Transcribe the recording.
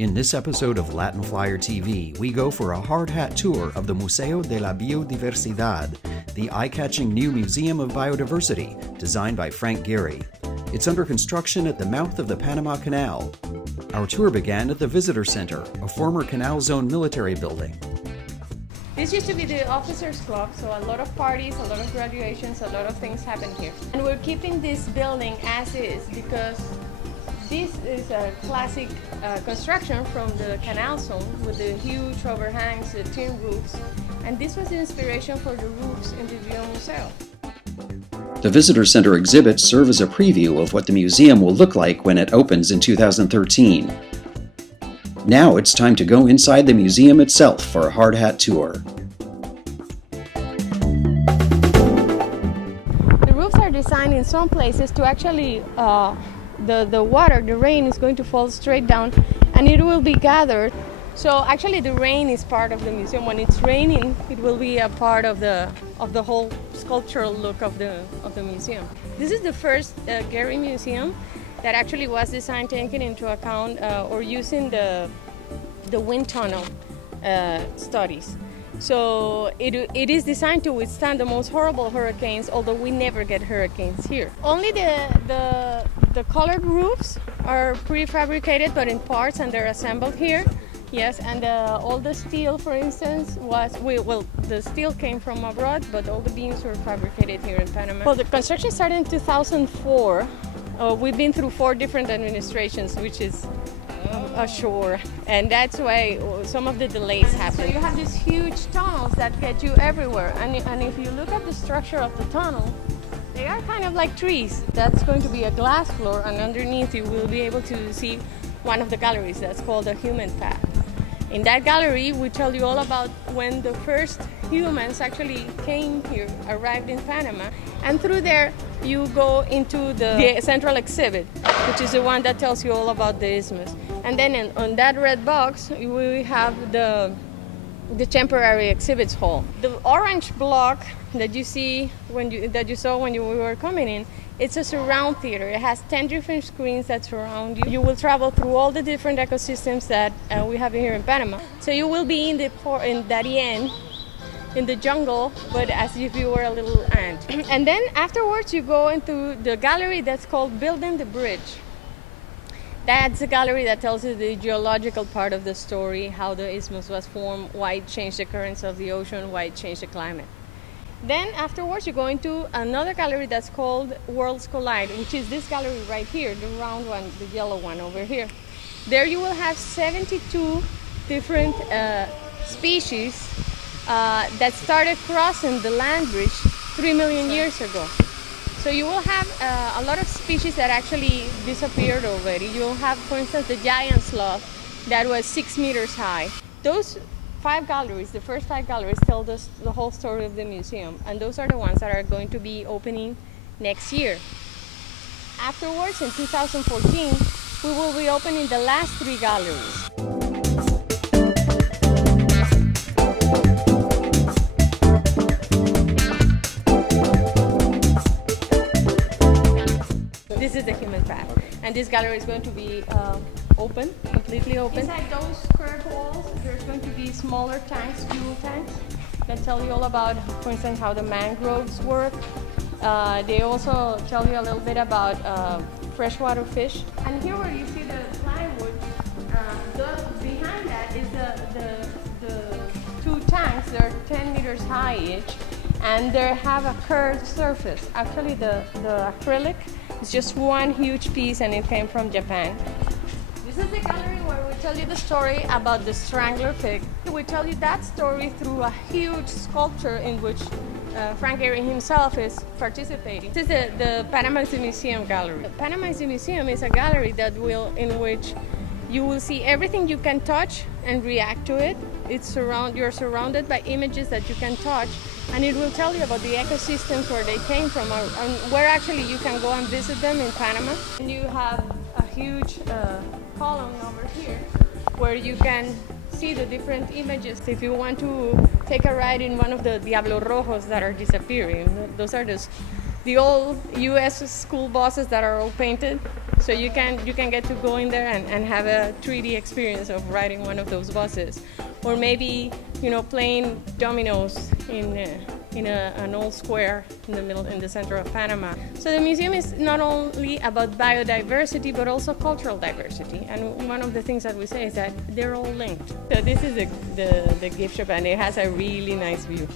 In this episode of Latin Flyer TV, we go for a hard hat tour of the Museo de la Biodiversidad, the eye-catching new Museum of Biodiversity, designed by Frank Gehry. It's under construction at the mouth of the Panama Canal. Our tour began at the Visitor Center, a former Canal Zone military building. This used to be the officers' club, so a lot of parties, a lot of graduations, a lot of things happen here. And we're keeping this building as is because this is a classic construction from the Canal Zone with the huge overhangs, the tin roofs, and this was the inspiration for the roofs in the Museo. The Visitor Center exhibits serve as a preview of what the museum will look like when it opens in 2013. Now it's time to go inside the museum itself for a hard hat tour. The roofs are designed in some places to actually the water, the rain is going to fall straight down and it will be gathered. So actually the rain is part of the museum. When it's raining, it will be a part of the whole sculptural look of the museum. This is the first Gehry museum that actually was designed taking into account or using the wind tunnel studies. So it is designed to withstand the most horrible hurricanes, although we never get hurricanes here. Only the colored roofs are prefabricated, but in parts, and they're assembled here. Yes, and all the steel, for instance, the steel came from abroad, but all the beams were fabricated here in Panama. Well, the construction started in 2004. We've been through 4 different administrations, which is ashore, and that's why some of the delays happen. So you have these huge tunnels that get you everywhere, and if you look at the structure of the tunnel, they are kind of like trees. That's going to be a glass floor, and underneath you will be able to see one of the galleries that's called the human path. In that gallery, we tell you all about when the first humans actually came here, arrived in Panama, and through there you go into the central exhibit, which is the one that tells you all about the isthmus. And then on that red box, we have the temporary exhibits hall. The orange block that you see that you saw when we were coming in, it's a surround theater. It has 10 different screens that surround you. You will travel through all the different ecosystems that we have here in Panama. So you will be in Darien, in the jungle, but as if you were a little ant. And then afterwards you go into the gallery that's called Building the Bridge. That's a gallery that tells you the geological part of the story, how the isthmus was formed, why it changed the currents of the ocean, why it changed the climate. Then afterwards you go into another gallery that's called Worlds Collide, which is this gallery right here, the round one, the yellow one over here. There you will have 72 different species that started crossing the land bridge 3 million years ago. So you will have a lot of species that actually disappeared already. You'll have, for instance, the giant sloth that was 6 meters high. Those 5 galleries, the first 5 galleries, tell us the whole story of the museum, and those are the ones that are going to be opening next year. Afterwards, in 2014, we will be opening the last 3 galleries. This is the human path, and this gallery is going to be open, completely open. Inside those curved walls, there's going to be smaller tanks, fuel tanks, that tell you all about, for instance, how the mangroves work. They also tell you a little bit about freshwater fish. And here where you see the plywood, behind that is the 2 tanks. They're 10 meters high each, and they have a curved surface. Actually, the acrylic is just one huge piece, and it came from Japan. This is the gallery where we tell you the story about the strangler pig. We tell you that story through a huge sculpture in which Frank Gehry himself is participating. This is the Panama Museum gallery. The Panama Museum is a gallery in which you will see everything you can touch and react to it. You're surrounded by images that you can touch, and it will tell you about the ecosystems where they came from, and where actually you can go and visit them in Panama. And you have a huge column over here where you can see the different images. If you want to take a ride in one of the Diablo Rojos that are disappearing, those are the old US school buses that are all painted. So you can get to go in there and have a 3D experience of riding one of those buses, or maybe playing dominoes in an old square in the center of Panama. So the museum is not only about biodiversity but also cultural diversity. And one of the things that we say is that they're all linked. So this is the gift shop, and it has a really nice view.